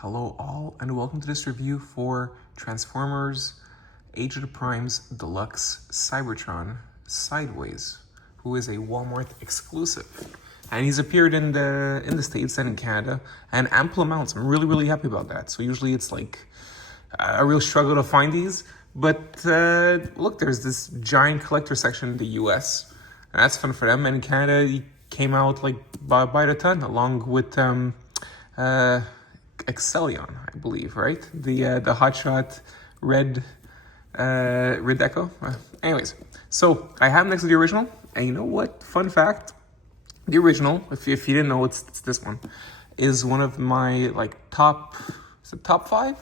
Hello all, and welcome to this review for Transformers Age of the Primes Deluxe Cybertron Sideways, who is a Walmart exclusive. And he's appeared in the States and in Canada, and ample amounts. I'm really happy about that. So usually it's like a real struggle to find these, but look, there's this giant collector section in the US, and that's fun for them. And in Canada, he came out like by the ton, along with Excellion, I believe, right? The hotshot red deco. Anyways, so I have next to the original, and you know what? Fun fact: the original, if you didn't know, it's this one, is one of my like top 5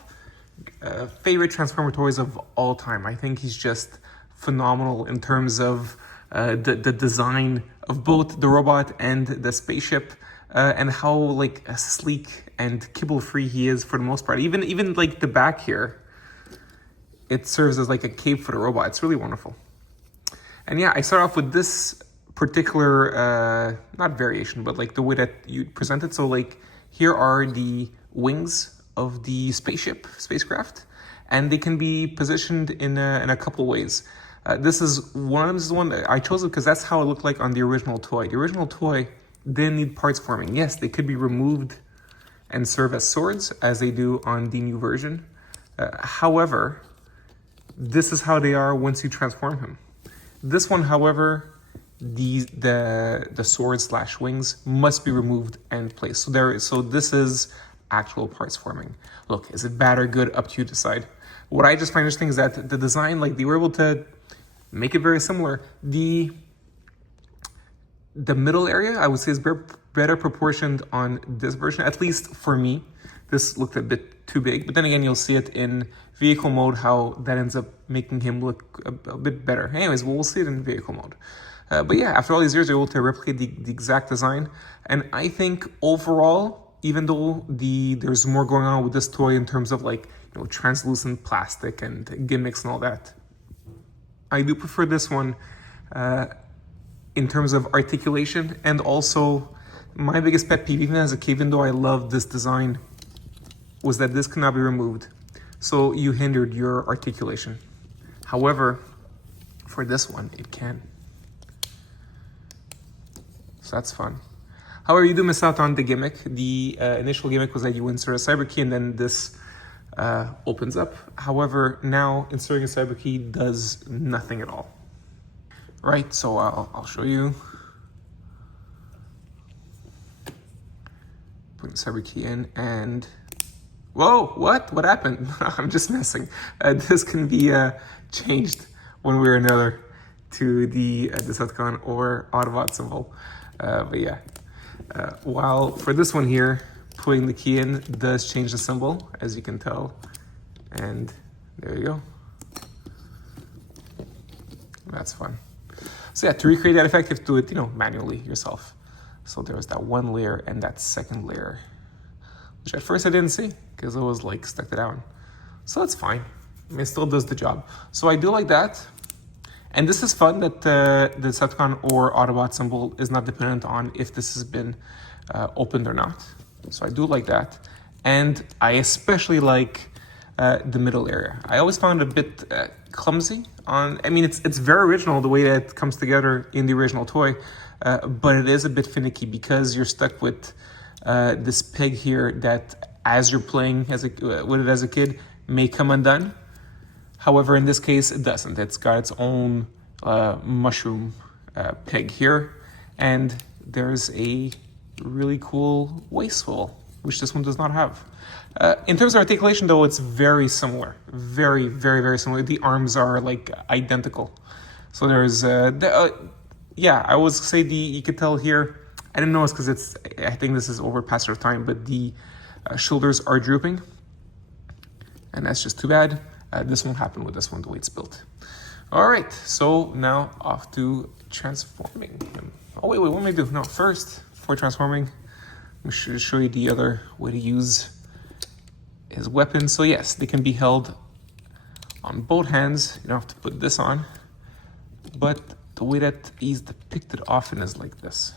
favorite Transformer toys of all time. I think he's just phenomenal in terms of the design of both the robot and the spaceship. And how like sleek and kibble free he is for the most part. Even like the back here, it serves as like a cape for the robot. It's really wonderful. And yeah, I start off with this particular not variation, but like the way that you present it. So like here are the wings of the spacecraft, and they can be positioned in a couple ways. This is one that I chose it because that's how it looked like on the original toy. The original toy didn't need parts forming. Yes, they could be removed and serve as swords, as they do on the new version. However, this is how they are once you transform him. This one, however, the sword / wings must be removed and placed. So this is actual parts forming. Look, is it bad or good? Up to you to decide. What I just find interesting is that the design, like they were able to make it very similar. The middle area, I would say, is better proportioned on this version, at least for me. This looked a bit too big, but then again, you'll see it in vehicle mode, how that ends up making him look a bit better. Anyways, we'll see it in vehicle mode. But yeah, after all these years, they're able to replicate the exact design. And I think overall, even though there's more going on with this toy in terms of like, you know, translucent plastic and gimmicks and all that, I do prefer this one in terms of articulation. And also my biggest pet peeve, even as a kid, even though I love this design, was that this cannot be removed. So you hindered your articulation. However, for this one, it can. So that's fun. However, you do miss out on the gimmick. The initial gimmick was that you insert a cyber key and then this opens up. However, now inserting a cyber key does nothing at all. Right, so I'll show you. Putting the cyber key in and... Whoa, what happened? I'm just messing. This can be changed one way or another to the Decepticon or Autobot symbol. But yeah, while for this one here, putting the key in does change the symbol, as you can tell. And there you go. That's fun. So yeah, to recreate that effect, you have to do it, you know, manually yourself. So there was that one layer and that second layer, which at first I didn't see because it was like stuck down. So it's fine. I mean, it still does the job. So I do like that. And this is fun that the Decepticon or Autobot symbol is not dependent on if this has been opened or not. So I do like that. And I especially like the middle area. I always found it a bit clumsy. I mean, it's very original the way that it comes together in the original toy, but it is a bit finicky because you're stuck with this peg here that, as you're playing with it as a kid, may come undone. However, in this case, it doesn't. It's got its own mushroom peg here, and there's a really cool waist hole, which this one does not have. In terms of articulation, though, it's very similar. Very similar. The arms are like identical. So there's, yeah, I would say you could tell here, I didn't notice because I think this is over past our time, but the shoulders are drooping. And that's just too bad. This won't happen with this one, the way it's built. All right, so now off to transforming. Oh, wait, what am I do? No, first, before transforming, I'm sure to show you the other way to use his weapons. So yes, they can be held on both hands. You don't have to put this on, but the way that he's depicted often is like this.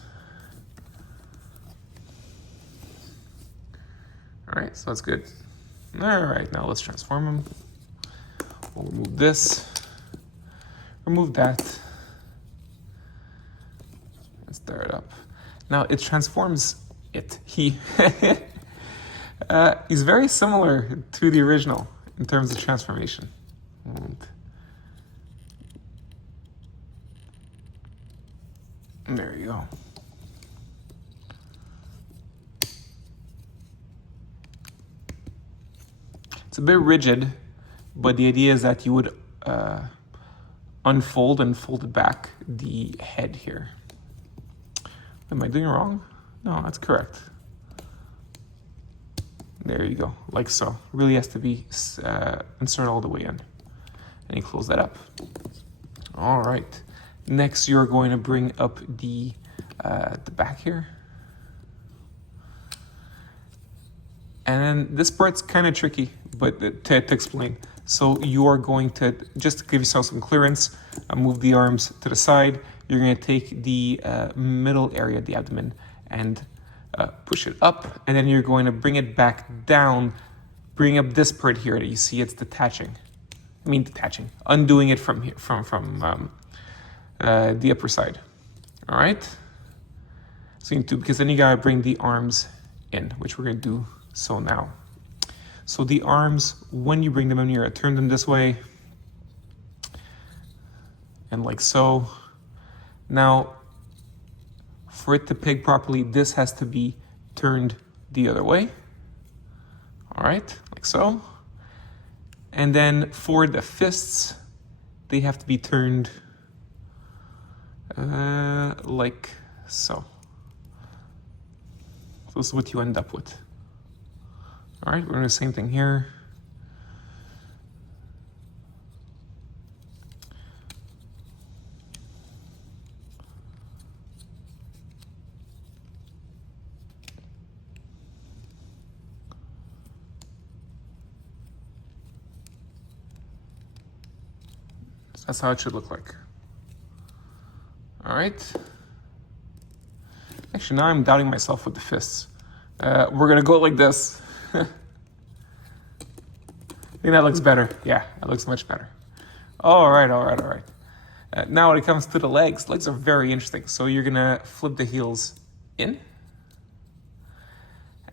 All right, so that's good. All right, now let's transform him. We'll remove this, remove that, and stir it up. Now it transforms it. He's very similar to the original in terms of transformation. And there you go. It's a bit rigid, but the idea is that you would unfold and fold it back the head here. Am I doing wrong? No, that's correct. There you go, like so. Really has to be inserted all the way in. And you close that up. All right. Next, you're going to bring up the back here. And then this part's kind of tricky, but to explain. So you're going to, just to give yourself some clearance, move the arms to the side. You're going to take the middle area of the abdomen and push it up. And then you're going to bring it back down, bring up this part here that you see it's detaching. Undoing it from here, from the upper side. All right? So you need to, because then you gotta bring the arms in, which we're gonna do so now. So the arms, when you bring them in, you're gonna turn them this way, and like so. Now, for it to peg properly, this has to be turned the other way. All right, like so. And then for the fists, they have to be turned like so. So this is what you end up with. All right, we're doing the same thing here. So that's how it should look like. All right. Actually, now I'm doubting myself with the fists. We're gonna go like this. I think that looks better. Yeah, that looks much better. All right. Now when it comes to the legs are very interesting. So you're gonna flip the heels in,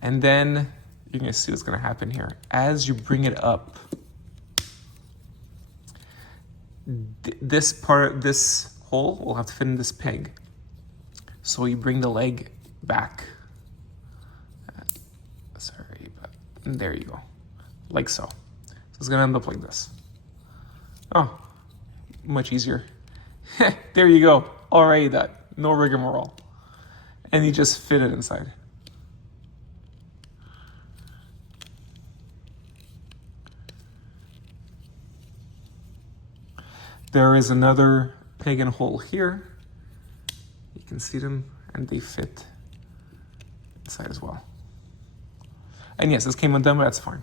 and then you're gonna see what's gonna happen here. As you bring it up, this hole will have to fit in this peg. So you bring the leg back. Sorry, but there you go. Like so. So it's gonna end up like this. Oh, much easier. There you go. Already done. No rigmarole. And you just fit it inside. There is another peg and hole here. You can see them, and they fit inside as well. And yes, this came undone, but that's fine.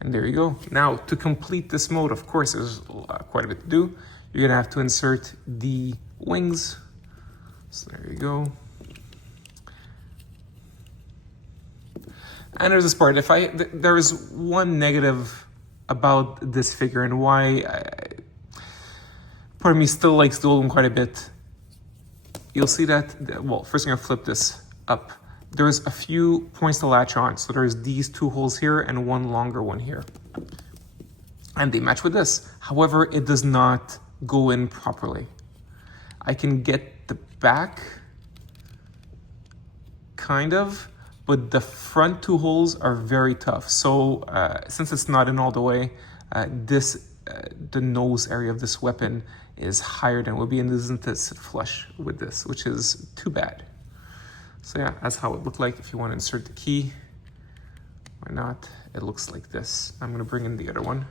And there you go. Now, to complete this mode, of course, there's quite a bit to do. You're gonna have to insert the wings. So there you go. And there's this part. There is one negative about this figure and why part of me still likes the old one quite a bit. You'll see that, well, first I'm gonna flip this up. There's a few points to latch on. So there's these two holes here and one longer one here. And they match with this. However, it does not go in properly. I can get the back, kind of, but the front two holes are very tough. So since it's not in all the way, the nose area of this weapon is higher than it would be, and doesn't sit flush with this, which is too bad. So yeah, that's how it looked like. If you want to insert the key, why not? It looks like this. I'm gonna bring in the other one.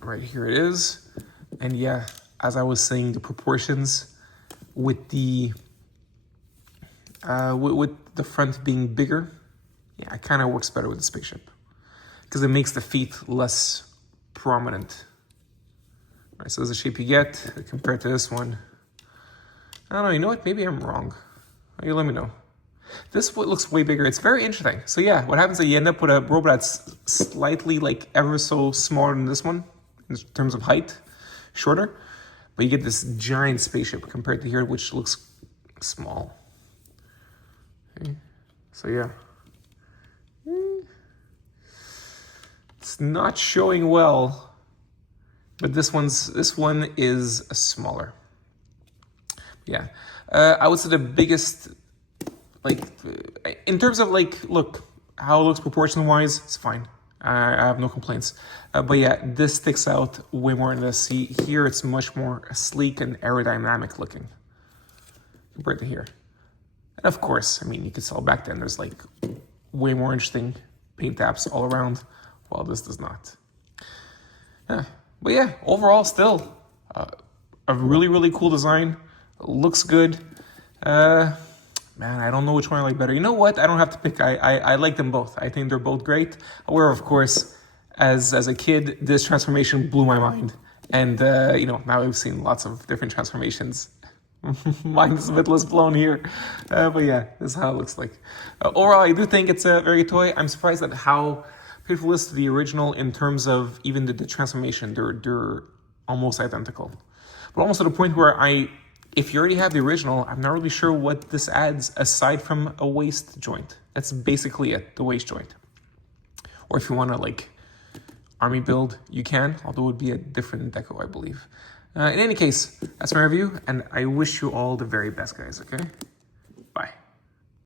Right here it is. And yeah, as I was saying, the proportions with the front being bigger, yeah, it kind of works better with the spaceship because it makes the feet less prominent. All right, so there's the shape you get compared to this one. I don't know, you know what? Maybe I'm wrong. You let me know. This looks way bigger. It's very interesting. So yeah, what happens is you end up with a robot that's slightly like ever so smaller than this one in terms of height, shorter, but you get this giant spaceship compared to here, which looks small. Okay. So yeah, it's not showing well, but this one is smaller. Yeah, I would say the biggest, like, in terms of like, look, how it looks proportion wise, it's fine. I have no complaints. But yeah, this sticks out way more than this. See, here it's much more sleek and aerodynamic looking compared to here. And of course, I mean, you could tell back then there's like way more interesting paint apps all around, while this does not. Yeah. But yeah, overall, still a really, really cool design. Looks good. Man, I don't know which one I like better. You know what? I don't have to pick. I like them both. I think they're both great. However, of course, as a kid, this transformation blew my mind. And, you know, now we've seen lots of different transformations. Mine is a bit less blown here. But yeah, this is how it looks like. Overall, I do think it's a very good toy. I'm surprised at how faithful it is to the original in terms of even the transformation. They're almost identical. But almost to the point where if you already have the original, I'm not really sure what this adds aside from a waist joint. That's basically it, the waist joint. Or if you want to like army build, you can, although it would be a different deco, I believe. In any case, that's my review, and I wish you all the very best, guys, okay?